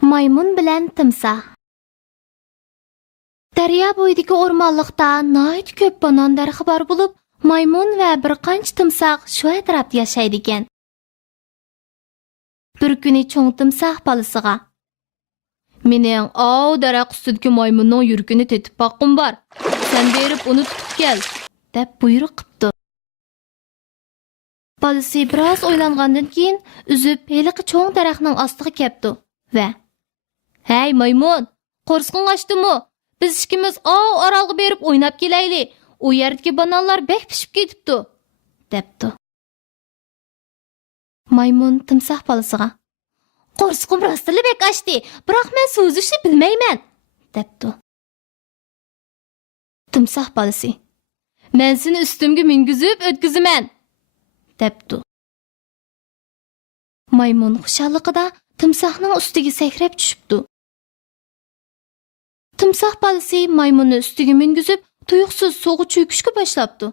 Maymun bilan timsoh. Daryo bo'yidagi o'rmonliqda nihoyat ko'p banan darxi bor bo'lib, maymun va bir qancha timsoh shu atrofda yashaydi ekan. Bir kuni cho'ng timsoh bolasiga: "Mening daraxt ustidagi maymunning yurkini tetib boqqim bor. Sen berib uni tutib kel", deb buyruq qildi. Bolasi biroz o'ylangandan keyin uzib heliqi cho'ng daraxtning ostiga keldi va: "Hey maymun, qo'rsqing ochdimi? Biz ikkimiz orolga berib o'ynab kelayli. U yerdagi bananlar bek pishib ketibdi", debdi. Maymun timsoh bolasiga: "Qo'rsqim rostila bek ochdi, biroq men so'zishni bilmayman", debdi. Timsoh bolasi: "Men seni ustimga mingizib o'tkazaman", debdi. Maymun xushalligida timsohning ustiga sakrab tushibdi. Timsoh bolasi maymunni ustiga mingizib, tuyuqsiz suvga cho'kishga boshlabdi.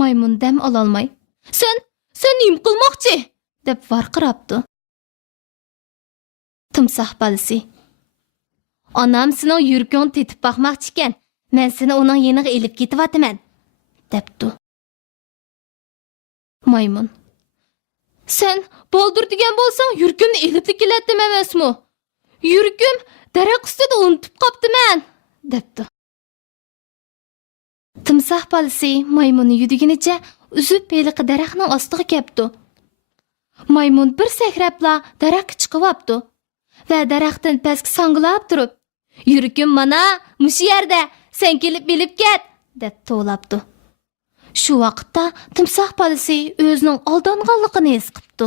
Maymun dam ololmay: "Sen nim qilmoqchi?" deb varqirabdi. Timsoh bolasi: "Onam sening yurkingni tetib boqmoqchi ekan. Men seni uning yeniga elib ketyapman", debdi. Maymun: "Sen boldir degan bo'lsang, yurkimni elib kelatdim emasmi? Yurkim daraxt ustida unutib qoptiman", debdi. Timsoh bolasi maymunni yudiginicha uzib heliqi daraxtning ostiga kelibdi. Maymun bir sakrabla daraxtga chiqib olibdi va daraxtdan pastga sangilab turib: "Yurkim mana mushu yerda, sen kelib bilib ket", deb to'labdi. Shu vaqtda timsoh bolasi o'zining aldanganligini his qilibdi.